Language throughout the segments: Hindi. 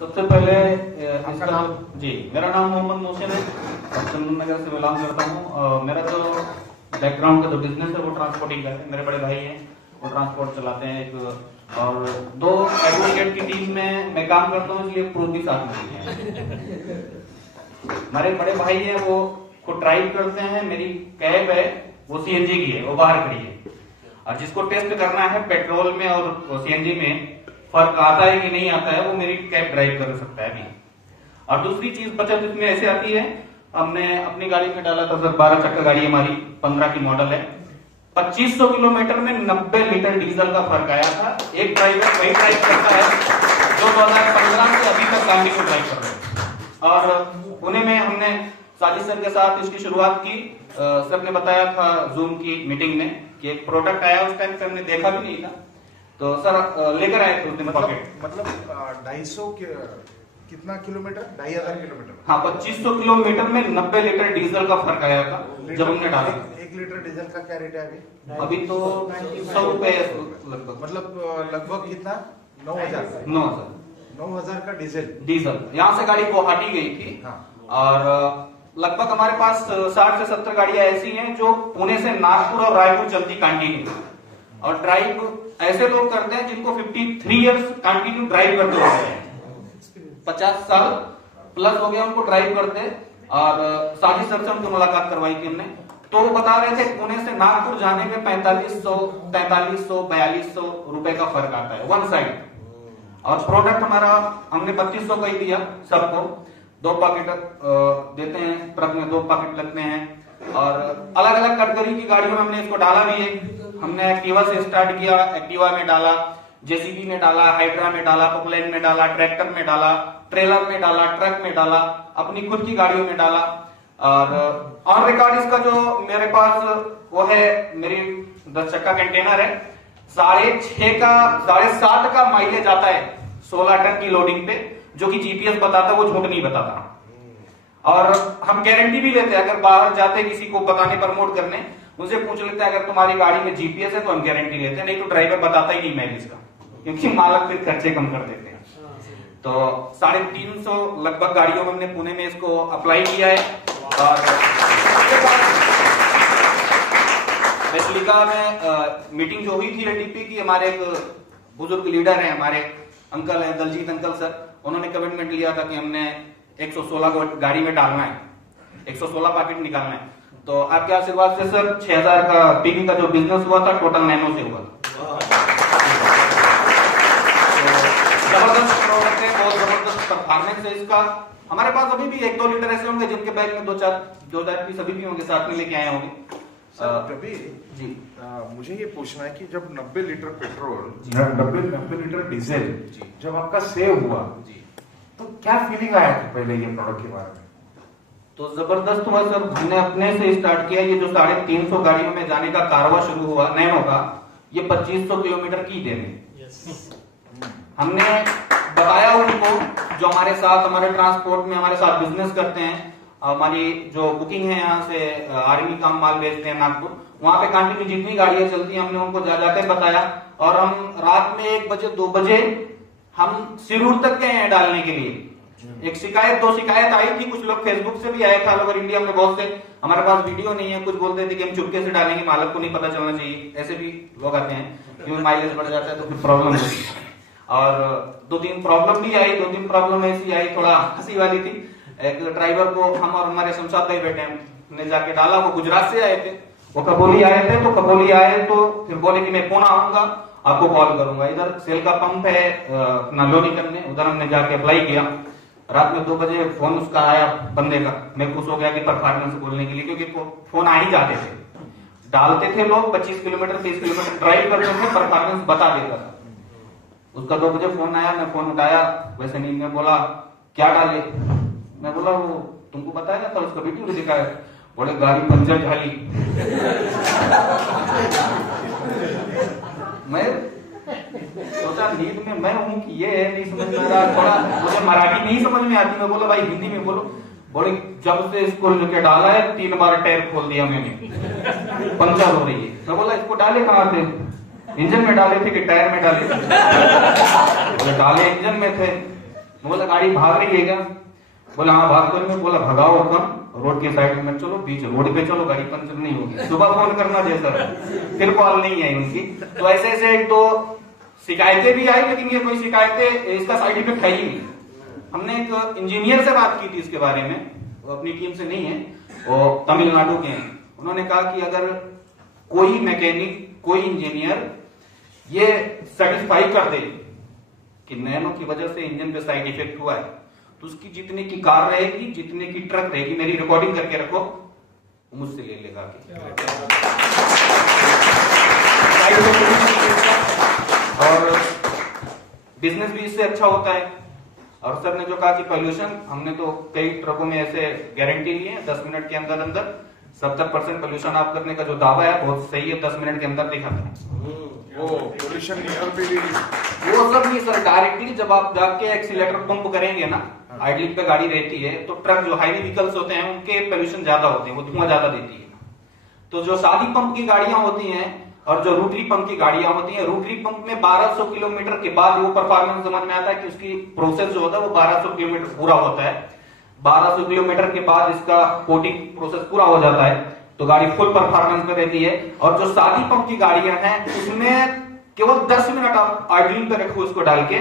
सबसे पहले इसका नाम जी, मेरा नाम मोहम्मद मोहसिन है, चंदन नगर से बिलोंग करता हूँ। मेरा जो बैकग्राउंड का जो बिजनेस है वो ट्रांसपोर्टिंग का है। मेरे बड़े भाई हैं, वो ट्रांसपोर्ट चलाते हैं एक, और 2 एडवोकेट की टीम में मैं काम करता हूँ, इसलिए प्रूफ भी साथ में है। हमारे बड़े भाई है, वो खुद ड्राइव करते हैं। मेरी कैब है वो सीएनजी की है, वो बाहर खड़ी है, और जिसको टेस्ट करना है पेट्रोल में और सीएनजी में फर्क आता है कि नहीं आता है, वो मेरी कैब ड्राइव कर सकता है अभी। और दूसरी चीज बचत इसमें ऐसे आती है, हमने अपनी गाड़ी में डाला था सर, 12 चक्का गाड़ी हमारी 15 की मॉडल है, 2500 किलोमीटर में 90 लीटर डीजल का फर्क आया था। एक ड्राइवर वही ड्राइव करता है जो 2015 से अभी तक गाड़ी को ड्राइव कर रहे हैं। और पुणे में हमने साजिद सर के साथ इसकी शुरुआत की। सर ने बताया था जूम की मीटिंग में कि एक प्रोडक्ट आया, उस टाइम से हमने देखा भी नहीं था, तो सर लेकर आए थे उसने। मतलब 250 कितना किलोमीटर, 2500 किलोमीटर। हाँ, 2500 किलोमीटर में 90 लीटर डीजल का फर्क आया था जब हमने डाला। 1 लीटर डीजल का क्या रेट है अभी? अभी तो 100 रुपए लगभग, मतलब लगभग कितना, 9000 9000 का डीजल। यहाँ से गाड़ी गुवाहाटी गई थी। हाँ। और लगभग हमारे पास 60 से 70 गाड़ियां ऐसी हैं जो पुणे से नागपुर और रायपुर चलती कंटिन्यू, और ड्राइव ऐसे लोग करते हैं जिनको 53 इयर्स कंटिन्यू ड्राइव करते होते हैं, 50 साल प्लस हो गया उनको ड्राइव करते। और साजिद सर से उनकी मुलाकात करवाई थी हमने, तो वो बता रहे थे पुणे से नागपुर जाने में 4500, 4300, 4200 रुपए का फर्क आता है वन साइड। और प्रोडक्ट हमारा हमने 3200 का ही दिया सबको। 2 पैकेट देते हैं, ट्रक में 2 पैकेट लगते हैं, और अलग अलग कैटेगरी की गाड़ियों में हमने इसको डाला भी है। हमने एक्टिवा से स्टार्ट किया, एक्टिवा में डाला, जेसीबी में डाला, हाइड्रा में डाला, पोकलैंड में डाला, ट्रैक्टर में डाला, ट्रेलर में डाला, ट्रक में डाला, अपनी खुद की गाड़ियों में डाला। और ऑन रिकॉर्ड इसका जो मेरे पास वो है, मेरी 10 चक्का कंटेनर है, 7.5 का माइलेज आता है 16 टन की लोडिंग पे, जो कि जीपीएस बताता, वो झूठ नहीं बताता। और हम गारंटी भी लेते हैं, अगर बाहर जाते किसी को बताने प्रमोट करने, उनसे पूछ लेते हैं अगर तुम्हारी गाड़ी में जीपीएस है तो हम गारंटी लेते हैं, नहीं तो ड्राइवर बताता ही नहीं माइलेज का, क्योंकि मालक फिर खर्चे कम कर देते हैं। तो 350 लगभग गाड़ियों में हमने पुणे में इसको अप्लाई किया है। और बेसिलिका में मीटिंग जो हुई थी एडीपी की, हमारे एक बुजुर्ग लीडर है, हमारे अंकल है दलजीत अंकल सर, उन्होंने कमिटमेंट लिया था कि हमने 116 गाड़ी में डालना है, 116 पैकेट निकालना है। तो आपके आशीर्वाद से सर 6000 का पीवी का जो बिजनेस हुआ था, टोटल नैनो से हुआ था। जबरदस्त प्रोडक्ट है, बहुत जबरदस्त परफॉर्मेंस है इसका। हमारे पास अभी भी 1-2 लीटर ऐसे होंगे जिनके बैग में 2-4 पीस अभी भी होंगे, साथ में लेके आए होंगे। कभी जी मुझे ये पूछना है कि जब 90 लीटर पेट्रोल, 90 लीटर डीजल जब आपका सेव हुआ जी, तो क्या फीलिंग आया था पहले ये प्रोडक्ट के बारे में? तो जबरदस्त हुआ सर, हमने अपने से स्टार्ट किया। ये जो 350 गाड़ियों में जाने का कारवा शुरू हुआ नैनो का, ये 2500 किलोमीटर की देने हमने बताया उनको, जो हमारे साथ हमारे ट्रांसपोर्ट में हमारे साथ बिजनेस करते हैं। हमारी जो बुकिंग है, यहाँ से आर्मी का माल भेजते हैं नागपुर, वहां पे कंटिन्यू जितनी गाड़ियां चलती हैं हमने उनको जाकर बताया। और हम रात में 1 बजे 2 बजे हम सिरूर तक गए हैं डालने के लिए। 1 शिकायत 2 शिकायत आई थी, कुछ लोग फेसबुक से भी आए थे, ऑल ओवर इंडिया में बहुत से। हमारे पास वीडियो नहीं है, कुछ बोलते थे कि हम चुपके से डालेंगे, मालक को नहीं पता चलना चाहिए, ऐसे भी लोग आते हैं, क्योंकि माइलेज बढ़ जाता है तो फिर प्रॉब्लम होती है। और 2-3 प्रॉब्लम भी आई, 2-3 प्रॉब्लम ऐसी आई, थोड़ा हंसी वाली थी। एक ड्राइवर को हम और हमारे शमशाद भाई बैठे हमने जाके डाला, वो गुजरात से आए थे, वो कपोली आए थे, तो कपोली आए तो फिर बोले कि मैं पुणे आऊंगा, आपको कॉल करूंगा। इधर सेल का पंप है नलोनी करने, उधर हमने जाके अप्लाई किया। रात में 2 बजे फोन उसका आया बंदे का, मैं खुश हो गया कि परफॉर्मेंस बोलने के लिए, क्योंकि फोन आ ही जाते थे, डालते थे लोग 25 किलोमीटर 30 किलोमीटर ड्राइव करते थे, परफॉर्मेंस बता देता था। उसका 2 बजे फोन आया, मैं फोन उठाया, वैसे नहीं, मैं बोला क्या डाले, मैं बोला वो तुमको बताया था, उसका वीडियो भी दिखाया, बोले गाड़ी पंचर झाली। मैं सोचा नींद में मैं हूं कि ये है, नहीं समझ में आ रहा, थोड़ा मुझे मराठी नहीं समझ में आती, मैं बोला भाई हिंदी में बोलो। बोले जब से इसको लेके डाला है 3 बार टायर खोल दिया मैंने, पंचर हो रही है। मैं बोला इसको डाले कहाँ थे, इंजन में डाले थे कि टायर में डाले थे? डाले इंजन में थे। मैं बोला गाड़ी भाग रही है क्या? बोला हाँ भाग तो नहीं। बोला भगाओ अपन रोड के साइड में चलो, बीच रोड पे चलो, गाड़ी पंचर नहीं होगी। सुबह फोन करना दे सर, फिर कॉल नहीं आई उनकी। तो ऐसे ऐसे एक दो शिकायतें भी आई, लेकिन ये कोई शिकायतें इसका साइड इफेक्ट है ही नहीं। हमने एक इंजीनियर से बात की थी इसके बारे में, वो अपनी टीम से नहीं है, वो तमिलनाडु के हैं। उन्होंने कहा कि अगर कोई मैकेनिक, कोई इंजीनियर ये सर्टिफाई कर दे कि नैनो की वजह से इंजन पे साइड इफेक्ट हुआ है, तो उसकी जितने की कार रहेगी, जितने की ट्रक रहेगी, मेरी रिकॉर्डिंग करके रखो, मुझसे ले लेगा। और बिजनेस भी इससे अच्छा होता है। और सर ने जो कहा कि पॉल्यूशन, हमने तो कई ट्रकों में ऐसे गारंटी ली है 10 मिनट के अंदर अंदर 70% पॉल्यूशन ऑफ करने का जो दावा है बहुत सही है, 10 मिनट के अंदर दिखाता है। वो पोल्यूशन मीटर पे भी वो सब नहीं सर, डायरेक्टली जब आप जाके एक्सीलेटर पंप करेंगे ना, आइडलिंग पे गाड़ी रहती है, तो ट्रक जो हाईवे व्हीकल्स होते हैं उनके पोल्यूशन ज्यादा होते हैं, वो धुआं ज्यादा देती है। तो जो सादी पंप की गाड़ियां होती हैं और जो रोटरी पंप की गाड़ियां होती हैं, रोटरी पंप में 1200 किलोमीटर के बाद वो परफॉर्मेंस समझ में आता है कि उसकी प्रोसेस जो होता है वो 1200 किलोमीटर पूरा होता है। 1200 किलोमीटर के बाद इसका कोटिंग प्रोसेस पूरा हो जाता है, तो गाड़ी फुल परफॉर्मेंस में रहती है। और जो सादी पंप की गाड़ियां हैं उसमें केवल 10 मिनट आप आइडलिंग पे रखो उसको डाल के,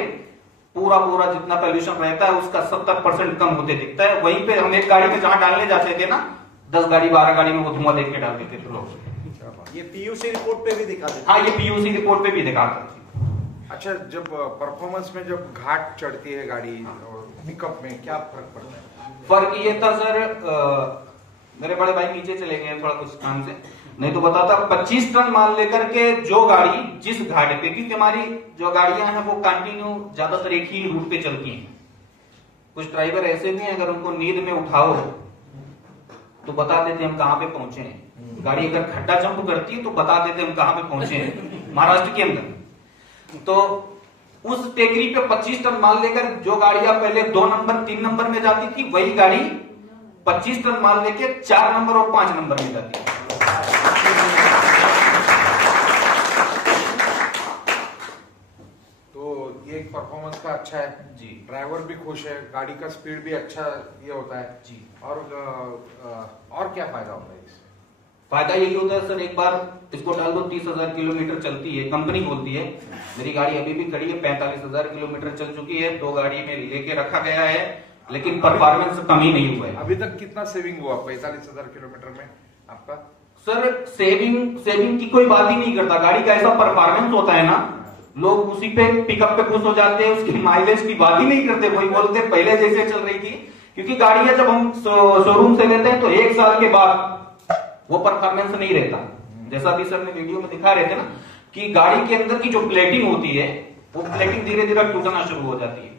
पूरा जितना पॉल्यूशन रहता है उसका 70% कम होते दिखता है। वहीं पे हम एक गाड़ी में जहां डालने जाते थे ना, 10 गाड़ी 12 गाड़ी में वो धुआं देख के डाल देते थे लोग। ये पीयूसी रिपोर्ट पे भी दिखा देते। हाँ, ये पीयूसी रिपोर्ट पे भी दिखाता है। अच्छा, जब परफॉर्मेंस में जब घाट चढ़ती है गाड़ी और पिकअप में क्या फर्क पड़ता है? फर्क ये था सर, मेरे बड़े भाई नीचे चले गए थोड़ा कुछ काम से, नहीं तो बताता। 25 टन माल लेकर के जो गाड़ी जिस घाट पे, क्योंकि हमारी जो गाड़ियां हैं वो कंटिन्यू ज्यादातर एक ही रूट पे चलती हैं। कुछ ड्राइवर ऐसे भी हैं, अगर उनको नींद में उठाओ तो बता देते हम कहां पे पहुंचे हैं। गाड़ी अगर खड्डा जंप करती है तो बता देते हम कहां पे पहुंचे हैं महाराष्ट्र के अंदर। तो उस टेकरी पे 25 टन माल लेकर जो गाड़ियां पहले 2 नंबर 3 नंबर में जाती थी, वही गाड़ी 25 टन माल लेके 4 नंबर और 5 नंबर में जाती है। तो ये परफॉर्मेंस का अच्छा है जी, ड्राइवर भी खुश है, गाड़ी का स्पीड भी अच्छा ये होता है जी। और क्या फायदा होता है इससे? फायदा यही होता है सर, एक बार इसको डाल दो 30,000 किलोमीटर चलती है, कंपनी बोलती है। मेरी गाड़ी अभी भी खड़ी है, 45,000 किलोमीटर चल चुकी है, 2 गाड़ी में लेके रखा गया है, लेकिन परफॉर्मेंस कम ही नहीं हुआ है। अभी तक कितना सेविंग हुआ 45,000 किलोमीटर में आपका? सर सेविंग की कोई बात ही नहीं करता। गाड़ी का ऐसा परफॉर्मेंस होता है ना, लोग उसी पे पिकअप पे खुश हो जाते हैं, उसकी माइलेज की बात ही नहीं करते। वही बोलते पहले जैसे चल रही थी, क्योंकि गाड़ियां जब हम शोरूम से लेते हैं तो 1 साल के बाद वो परफॉर्मेंस नहीं रहता। जैसा भी सर ने वीडियो में दिखा रहे थे ना, कि गाड़ी के अंदर की जो प्लेटिंग होती है वो प्लेटिंग धीरे धीरे टूटना शुरू हो जाती है।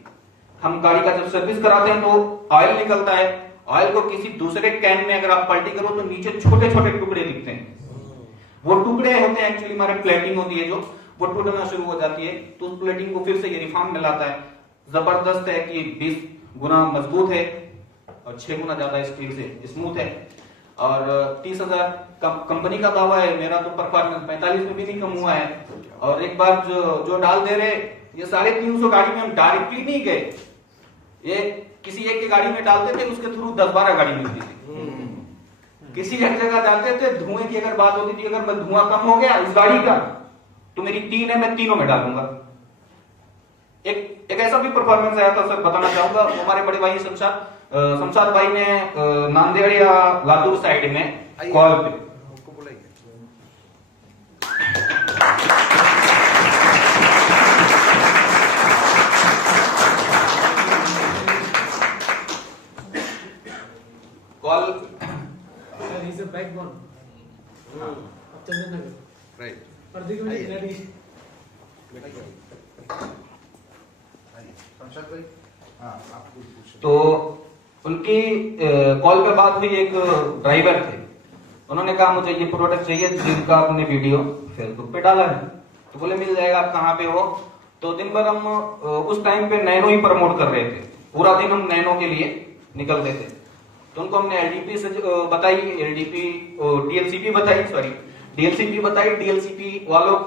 हम गाड़ी का जब सर्विस कराते हैं तो ऑयल निकलता है, ऑयल को किसी दूसरे कैन में अगर आप पलटी करो तो नीचे छोटे छोटे टुकड़े दिखते हैं। वो टुकड़े होते हैं एक्चुअली हमारे प्लेटिंग होती है जो, वो टूटना शुरू हो जाती है। तो उस प्लेटिंग को फिर से ये रिफॉर्म मिलाता है। जबरदस्त है कि 20 गुना मजबूत है और 6 गुना ज्यादा स्टील से स्मूथ है। और 30,000 कंपनी का दावा है, मेरा तो परफॉर्मेंस 45 में भी नहीं कम हुआ है। और एक बार जो डाल दे रहे, ये 350 गाड़ी में हम डायरेक्टली नहीं गए, ये किसी एक की गाड़ी में डालते थे, उसके थ्रू 10-12 गाड़ी मिलती थी। किसी एक जगह जाते थे, धुएं की अगर बात होती थी, अगर मैं धुआं कम हो गया इस गाड़ी का तो मेरी 3 है, मैं तीनों में डालूंगा। एक ऐसा भी परफॉर्मेंस आया था सर, बताना चाहूंगा। हमारे बड़े भाई शमशाद भाई ने नांदेड़ या लातूर साइड में कॉल पे कॉल बैकबोन राइट तो उनकी कॉल पे बात हुई, एक ड्राइवर थे, उन्होंने कहा मुझे ये प्रोडक्ट चाहिए जिनका आपने वीडियो फेसबुक पे डाला है। तो बोले मिल जाएगा, आप कहाँ पे हो? तो दिन भर हम उस टाइम पे नैनो ही प्रमोट कर रहे थे, पूरा दिन हम नैनो के लिए निकलते थे। तो उनको हमने एलडीपी से बताई, डीएलसीपी बताई, डीएलसीपी वालों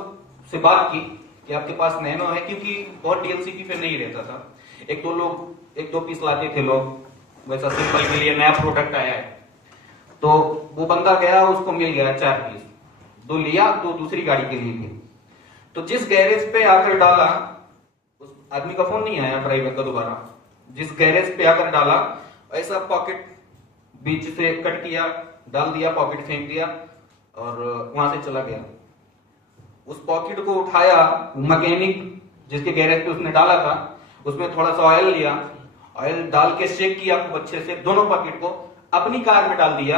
से बात की कि आपके पास नैनो है, क्योंकि और डीएलसीपी पे नहीं रहता था। 1-2 लोग एक दो पीस लाते थे लोग, वैसा सिंपल के लिए नया प्रोडक्ट आया है। तो वो बंदा गया, उसको मिल गया 4 पीस, 2 लिया, 2 दूसरी गाड़ी के लिए थे। तो जिस गैरेज पे आकर डाला, उस आदमी का फोन नहीं आया ड्राइवर का दोबारा, जिस गैरेज पे आकर डाला, ऐसा पॉकेट बीच से कट किया, डाल दिया, पॉकेट फेंक दिया और वहां से चला गया। उस पॉकेट को उठाया, मैकेनिक जिसके गैरेज पे उसने डाला था, उसमें थोड़ा सा ऑयल लिया, ऑयल डाल के शेक किया खूब अच्छे से, दोनों पॉकेट को अपनी कार में डाल दिया।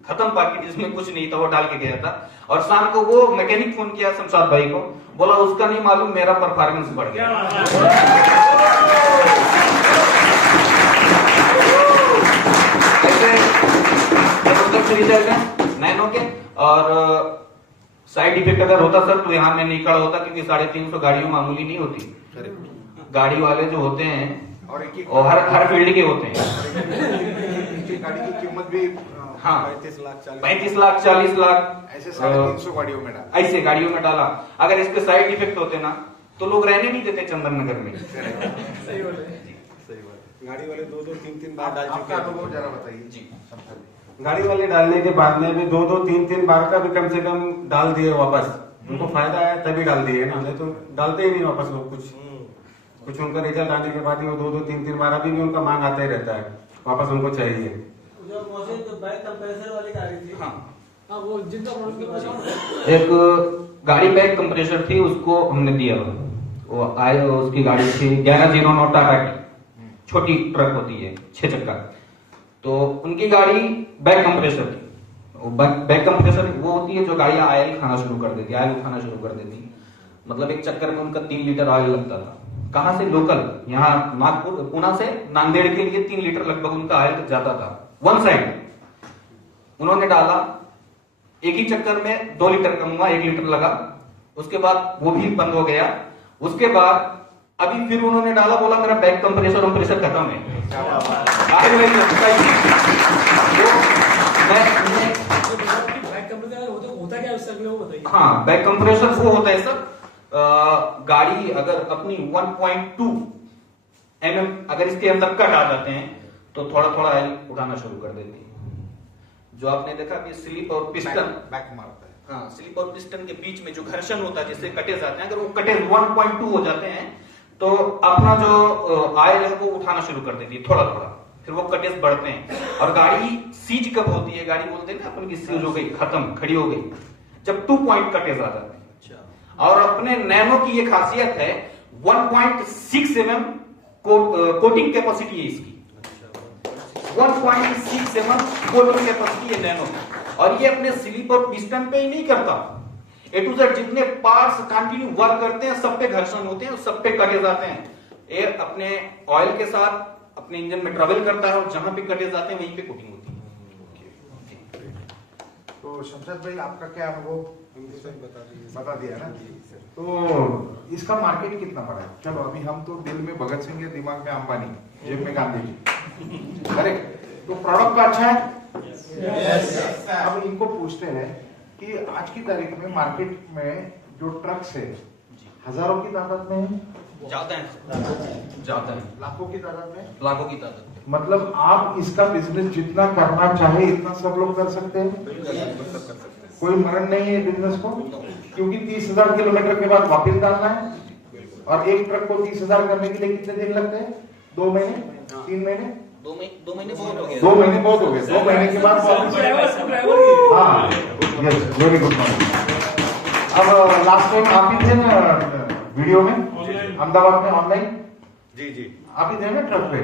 खत्म पॉकेट, जिसमें कुछ नहीं था वो डाल के गया था। और शाम को वो मैकेनिक फोन किया शमशाद भाई को, बोला उसका नहीं मालूम, मेरा परफॉर्मेंस बढ़ गया। ऐसे रिजल्ट है नैनो के। और साइड इफेक्ट अगर होता सर तो यहाँ में नहीं खड़ा होता, क्योंकि 350 गाड़ियों मामूली नहीं होती। गाड़ी वाले जो होते हैं और हर फील्ड के होते हैं। गाड़ी की कीमत भी हाँ 35 लाख 40 लाख ऐसे 350 गाड़ियों में डाला। ऐसे गाड़ियों में डाला। अगर इसके साइड इफेक्ट होते ना तो लोग रहने नहीं देते चंदन नगर में। सही बात। गाड़ी वाले 2-2 3-3 बार डाल चुके हैं। आपका जरा बताइए जी। गाड़ी वाले डालने के बाद में भी 2-2 3-3 बार का भी कम से कम डाल दिए वापस। उनको फायदा है तभी डाल दिए ना, नहीं तो डालते ही नहीं वापस लोग। कुछ उनका रिजल्ट आने के बाद ही वो 2-2 3-3 बार अभी भी उनका मांग आता ही रहता है, वापस उनको चाहिए। जो बैक कंप्रेसर वाली गाड़ी थी, हाँ वो जिनका प्रोडक्ट, एक गाड़ी बैक कंप्रेसर थी, उसको हमने दिया। वो आए, उसकी गाड़ी थी 1109 टाटा की, छोटी ट्रक होती है 6 चक्का। तो उनकी गाड़ी बैक कंप्रेसर थी। बैक कंप्रेसर वो होती है जो गाड़ियां ऑयल खाना शुरू कर देती, ऑयल उठाना शुरू कर देती। मतलब एक चक्कर में उनका 3 लीटर ऑयल लगता था। कहां से? लोकल, यहाँ नागपुर, पुणे से नांदेड़ के लिए 3 लीटर लगभग उनका ऑयल जाता था, वन साइड। उन्होंने डाला, एक ही चक्कर में 2 लीटर कम हुआ, 1 लीटर लगा। उसके बाद वो भी बंद हो गया। उसके बाद अभी फिर उन्होंने डाला, बोला मेरा बैक कंप्रेसर खत्म है। होता क्या उससे वो बताइए। हाँ, बैक कंप्रेसर वो होता है सर, गाड़ी अगर अपनी 1.2 mm अगर इसके अंदर कट आ जाते हैं तो थोड़ा थोड़ा ऑयल उठाना शुरू कर देती है। जो आपने देखा कि स्लिप और पिस्टन बैक मारता है। हाँ, स्लिप और पिस्टन के बीच में जो घर्षण होता है, जिससे कटेज आते हैं, अगर वो कटेज 1.2 हो जाते हैं तो अपना जो ऑयल है वो उठाना शुरू कर देती है थोड़ा थोड़ा, फिर वो कटेज बढ़ते हैं। और गाड़ी सीज कब होती है? गाड़ी बोलते हैं ना अपन की सीज हो गई, खत्म, खड़ी हो गई, जब 2 पॉइंट कटेज आ जाते हैं। और अपने नैनो की ये खासियत है, 1.6 mm कोटिंग कैपेसिटी है इसकी। 1.6 mm कोटिंग कैपेसिटी है नैनो की। और ये अपने स्लिप और पिस्टन पे ही नहीं करता, A to Z जितने पार्ट्स कंटिन्यू वर्क करते हैं सब पे घर्षण होते हैं, सब पे कटेज आते हैं। ये अपने ऑयल के साथ अपने इंजन में ट्रेवल करता है और जहां पे कटेज आते हैं वहीं पे कोटिंग होती है। तो शमशाद भाई, आपका क्या अनुभव बता दिया ना। तो इसका मार्केट कितना बड़ा है? चलो अभी हम तो दिल में भगत सिंह है, दिमाग में अंबानी, जेब में गांधी जी, करेक्ट। तो प्रोडक्ट तो अच्छा है। अब इनको पूछते हैं कि आज की तारीख में मार्केट में जो ट्रक्स है हजारों की तादाद में है, जाता है लाखों की तादाद में, लाखों की तादाद। मतलब आप इसका बिजनेस जितना करना चाहे इतना सब लोग कर सकते हैं। कोई मरण नहीं है बिजनेस को, क्योंकि 30,000 किलोमीटर के बाद वापस डालना है। और एक ट्रक को 30,000 करने के लिए कितने दिन लगते हैं? 2 महीने, 3 महीने? 2 महीने बहुत हो गए। 2 महीने बहुत हो गए। 2 महीने के बाद हाँ, यस, वेरी गुड। अब लास्ट टाइम आप ही थे ना वीडियो में, अहमदाबाद में ऑनलाइन? जी आप ही थे ना ट्रक पे?